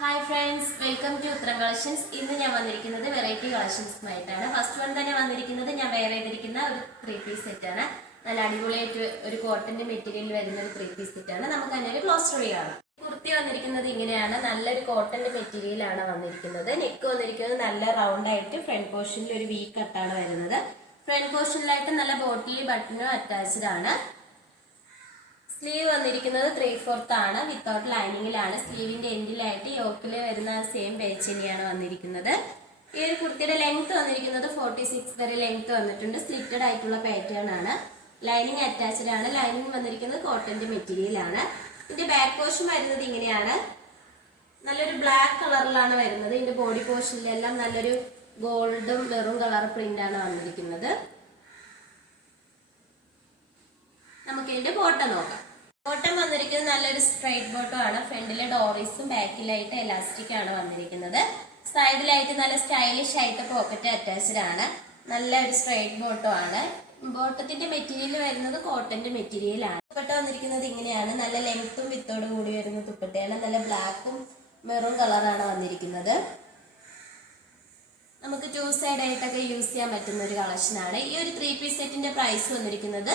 Hi friends, welcome to ഉത്തരം collections. ഇന്ന് ഞാൻ വന്നിരിക്കുന്നത് വെറൈറ്റി കളക്ഷൻസുമായിട്ടാണ്. ഫസ്റ്റ് വൺ തന്നെ വന്നിരിക്കുന്നത് ഞാൻ വെയർ ചെയ്തിരിക്കുന്ന ഒരു 3-പീസ് സെറ്റാണ്. നല്ല അടിപൊളിയായിട്ട് ഒരു കോട്ടന്റെ മെറ്റീരിയൽ വരുന്ന ഒരു 3-പീസ് സെറ്റാണ്. നമുക്ക് തന്നെ ഒരു ക്ലോസ് റിവ്യൂ ആണ്. കുർത്തി വന്നിരിക്കുന്നത് ഇങ്ങനെയാണ്. നല്ലൊരു കോട്ടന്റെ മെറ്റീരിയലാണ് വന്നിരിക്കുന്നത്. നെക്ക് വന്നിരിക്കുന്നത് നല്ല റൗണ്ട് ആയിട്ട് ഫ്രണ്ട് പോർഷനിൽ ഒരു വി കട്ടാണ് വരുന്നത്. ഫ്രണ്ട് പോർഷനിലായിട്ട് നല്ല ബോട്ടിൽ ബട്ടണും അറ്റാച്ച്ഡ് ആണ്. സ്ലീവ് വന്നിരിക്കുന്നത് 3/4 ആണ്. വിത്തൗട്ട് ലൈനിങ്ങിലാണ്. സ്ലീവിന്റെ എൻഡിലായിട്ട് യോക്കിൽ വരുന്ന സെയിം പേച്ച് തന്നെയാണ് വന്നിരിക്കുന്നത്. ഈ ഒരു കുർത്തിയുടെ ലെങ്ത് വന്നിരിക്കുന്നത് 46 വരെ ലെങ്ത് വന്നിട്ടുണ്ട്. സ്ലിറ്റഡ് ആയിട്ടുള്ള പാറ്റേൺ ആണ്. ലൈനിങ് അറ്റാച്ച്ഡ് ആണ്. ലൈനിങ് വന്നിരിക്കുന്നത് കോട്ടന്റെ മെറ്റീരിയൽ ആണ്. ഇതിന്റെ ബാക്ക് പോർഷൻ വരുന്നത് ഇങ്ങനെയാണ്. നല്ലൊരു ബ്ലാക്ക് കളറിലാണ് വരുന്നത്. ഇതിന്റെ ബോഡി പോർഷനിലെല്ലാം നല്ലൊരു ഗോൾഡും മെറൂൺ കളർ പ്രിന്റ് ആണ് വന്നിരിക്കുന്നത്. നമുക്ക് ഇതിന്റെ ബോട്ടം നോക്കാം. ബോട്ടം വന്നിരിക്കുന്നത് നല്ലൊരു സ്ട്രൈറ്റ് ബോട്ടം ആണ്. ഫ്രണ്ടിലെ ഡോറീസും ബാക്കിലായിട്ട് എലാസ്റ്റിക് ആണ് വന്നിരിക്കുന്നത്. സൈഡിലായിട്ട് നല്ല സ്റ്റൈലിഷ് ആയിട്ട് പോക്കറ്റ് അറ്റാച്ച്ഡ് ആണ്. നല്ലൊരു സ്ട്രൈറ്റ് ബോട്ടം ആണ്. ബോട്ടത്തിന്റെ മെറ്റീരിയൽ വരുന്നത് കോട്ടന്റെ മെറ്റീരിയൽ ആണ്. ദുപ്പട്ട വന്നിരിക്കുന്നത് ഇങ്ങനെയാണ്. നല്ല ലെങ്ത്തും വിത്തോടും കൂടി വരുന്ന ദുപ്പട്ടയാണ്. നല്ല ബ്ലാക്കും മെറൂൺ കളറാണ് വന്നിരിക്കുന്നത്. നമുക്ക് 2 സൈഡ് ആയിട്ടൊക്കെ യൂസ് ചെയ്യാൻ പറ്റുന്ന ഒരു കളക്ഷൻ ആണ്. ഈ ഒരു 3-പീസ് സെറ്റിന്റെ പ്രൈസ് വന്നിരിക്കുന്നത്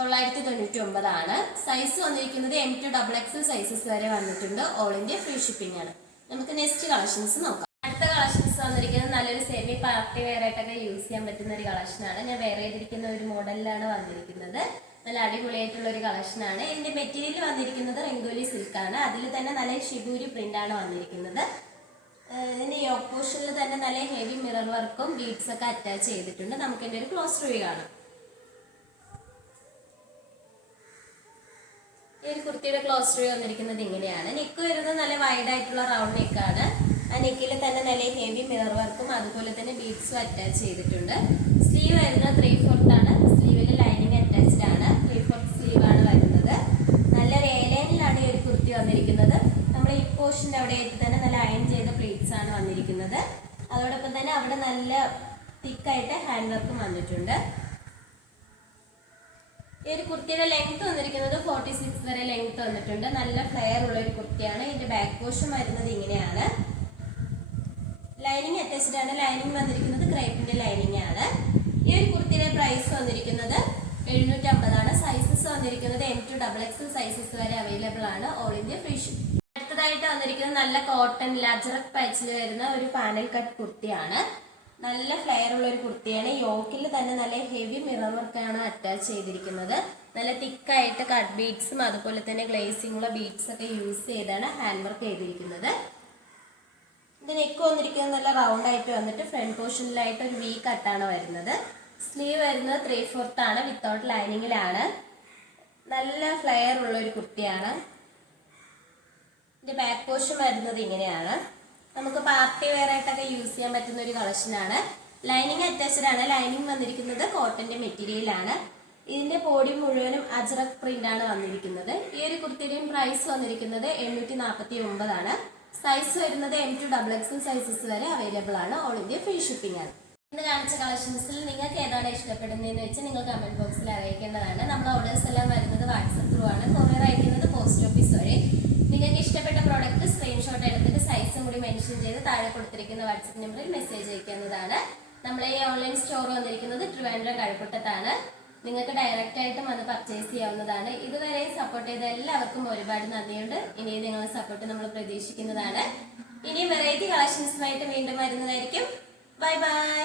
999 ആണ്. സൈസ് വന്നിരിക്കുന്നത് M to XXL സൈസസ് വരെ വന്നിട്ടുണ്ട്. ഓൾ ഇന്ത്യ ഫ്രീ ഷിപ്പിംഗ് ആണ്. നമുക്ക് നെക്സ്റ്റ് കളക്ഷൻസ് നോക്കാം. അടുത്ത കളക്ഷൻസ് വന്നിരിക്കുന്നത് നല്ലൊരു സെമി പാർട്ടി വെയർ ആയിട്ടൊക്കെ യൂസ് ചെയ്യാൻ പറ്റുന്ന ഒരു കളക്ഷൻ ആണ്. ഞാൻ വെയർ ചെയ്തിരിക്കുന്ന ഒരു മോഡലിലാണ് വന്നിരിക്കുന്നത്. നല്ല അടിപൊളിയായിട്ടുള്ള ഒരു കളക്ഷൻ ആണ്. ഇതിന്റെ മെറ്റീരിയൽ വന്നിരിക്കുന്നത് റെംഗോലി സിൽക്ക് ആണ്. അതിൽ തന്നെ നല്ല ഷിബൂരി പ്രിന്റ് ആണ് വന്നിരിക്കുന്നത്. ഇതിന്റെ യോക്ക് പോർഷനിൽ തന്നെ നല്ല ഹെവി മിറർ വർക്കും ബീഡ്സ് ഒക്കെ അറ്റാച്ച് ചെയ്തിട്ടുണ്ട്. നമുക്ക് ഇതിന്റെ ഒരു ക്ലോസ് റിവ്യൂ കാണാം. ഈ ഒരു കുർത്തിയുടെ ക്ലോസ് റിവ്യൂ വന്നിരിക്കുന്നത് ഇങ്ങനെയാണ്. നെക്ക് വരുന്നത് നല്ല വൈഡ് ആയിട്ടുള്ള റൗണ്ട് നെക്കാണ്. ആ നെക്കിൽ തന്നെ നല്ല ഹെവി മിറർ വർക്കും അതുപോലെ തന്നെ ബീഡ്സും അറ്റാച്ച് ചെയ്തിട്ടുണ്ട്. സ്ലീവ് വരുന്നത് 3/4 ആണ്. സ്ലീവിൽ ലൈനിങ് അറ്റാച്ച്ഡ് ആണ്. 3/4 സ്ലീവ് ആണ് വരുന്നത്. നല്ലൊരു എലൈനിലാണ് ഈ ഒരു കുർത്തി വന്നിരിക്കുന്നത്. നമ്മുടെ ഈ പോർഷൻ്റെ അവിടെയായിട്ട് തന്നെ നല്ല അയൺ ചെയ്ത പ്ലീറ്റ്സ് ആണ് വന്നിരിക്കുന്നത്. അതോടൊപ്പം തന്നെ അവിടെ നല്ല തിക്കായിട്ട് ഹാൻഡ് വർക്കും വന്നിട്ടുണ്ട്. ഈ ഒരു കുർത്തിയുടെ ലെങ്ത് വന്നിരിക്കുന്നത് 46 വരെ ലെങ്ത് വന്നിട്ടുണ്ട്. നല്ല ഫ്ലെയർ ഉള്ള ഒരു കുർത്തിയാണ്. ഇതിന്റെ ബാക്ക് പോർഷൻ വരുന്നത് ഇങ്ങനെയാണ്. ലൈനിങ് അറ്റാച്ച്ഡ് ആണ്. ലൈനിങ് വന്നിരിക്കുന്നത് ക്രേപ്പിന്റെ ലൈനിങ് ആണ്. ഈ ഒരു കുർത്തിയുടെ പ്രൈസ് വന്നിരിക്കുന്നത് 750 ആണ്. സൈസസ് വന്നിരിക്കുന്നത് M to XXL സൈസസ് വരെ അവൈലബിൾ ആണ്. All India free shipping. അടുത്തതായിട്ട് വന്നിരിക്കുന്നത് നല്ല കോട്ടൺ അജ്രക് പാച്ചിൽ വരുന്ന ഒരു പാനൽ കട്ട് കുർത്തിയാണ്. നല്ല ഫ്ലെയർ ഉള്ള ഒരു കുർത്തിയാണ്. യോക്കിൽ തന്നെ നല്ല ഹെവി മിറർ വർക്കാണ് അറ്റാച്ച് ചെയ്തിരിക്കുന്നത്. നല്ല തിക്കായിട്ട് കട്ട് ബീഡ്സും അതുപോലെ തന്നെ ഗ്ലേസിംഗുള്ള ബീഡ്സ് ഒക്കെ യൂസ് ചെയ്താണ് ഹാൻഡ് വർക്ക് ചെയ്തിരിക്കുന്നത്. ഇത് നെക്ക് വന്നിരിക്കുന്നത് നല്ല റൗണ്ട് ആയിട്ട് വന്നിട്ട് ഫ്രണ്ട് പോർഷനിലായിട്ട് ഒരു വി കട്ടാണ് വരുന്നത്. സ്ലീവ് വരുന്നത് 3/4 ആണ്. വിത്തൗട്ട് ലൈനിങ്ങിലാണ്. നല്ല ഫ്ലെയർ ഉള്ള ഒരു കുർത്തിയാണ്. ഇതിന്റെ ബാക്ക് പോർഷൻ വരുന്നത് ഇങ്ങനെയാണ്. നമുക്ക് പാർട്ടി വെയർ ആയിട്ടൊക്കെ യൂസ് ചെയ്യാൻ പറ്റുന്ന ഒരു കളക്ഷൻ ആണ്. ലൈനിങ് അറ്റാച്ച്ഡ് ആണ്. ലൈനിങ് വന്നിരിക്കുന്നത് കോട്ടന്റെ മെറ്റീരിയൽ ആണ്. ഇതിന്റെ ബോഡി മുഴുവനും അജ്രക് പ്രിന്റ് ആണ് വന്നിരിക്കുന്നത്. ഈ ഒരു കുർത്തിയുടെയും പ്രൈസ് വന്നിരിക്കുന്നത് 849 ആണ്. സൈസ് വരുന്നത് M to XXL സൈസസ് വരെ അവൈലബിൾ ആണ്. ഓൾ ഇന്ത്യ ഫ്രീ ഷിപ്പിംഗ് ആണ്. ഇന്ന് കാണിച്ച കളക്ഷൻസിൽ നിങ്ങൾക്ക് ഏതാണ് ഇഷ്ടപ്പെടുന്നതെന്ന് വെച്ച് നിങ്ങൾ കമന്റ് ബോക്സിൽ അറിയിക്കേണ്ടതാണ്. നമ്മുടെ ഓർഡേഴ്സ് എല്ലാം വരുന്നത് വാട്സപ്പ് ത്രൂ ആണ്. കൊറിയർ അയക്കുന്നത് പോസ്റ്റ് ഓഫീസ് വഴി. നിങ്ങൾക്ക് ഇഷ്ടപ്പെട്ട പ്രോഡക്റ്റ് സ്ക്രീൻഷോട്ട് എടുത്തിട്ട് സൈസും കൂടി മെൻഷൻ ചെയ്ത് താഴെ കൊടുത്തിരിക്കുന്ന വാട്സപ്പ് നമ്പറിൽ മെസ്സേജ് അയക്കുന്നതാണ്. നമ്മളെ ഈ ഓൺലൈൻ സ്റ്റോർ വന്നിരിക്കുന്നത് ട്രിവാൻഡ്രം കഴക്കൂട്ടത്താണ്. നിങ്ങൾക്ക് ഡയറക്റ്റ് ആയിട്ടും വന്ന് പർച്ചേസ് ചെയ്യാവുന്നതാണ്. ഇതുവരെ സപ്പോർട്ട് ചെയ്ത എല്ലാവർക്കും ഒരുപാട് നന്ദിയുണ്ട്. ഇനിയും നിങ്ങളുടെ സപ്പോർട്ട് നമ്മൾ പ്രതീക്ഷിക്കുന്നതാണ്. ഇനി വെറൈറ്റി കളക്ഷൻസുമായിട്ട് വീണ്ടും വരുന്നതായിരിക്കും. Bye bye.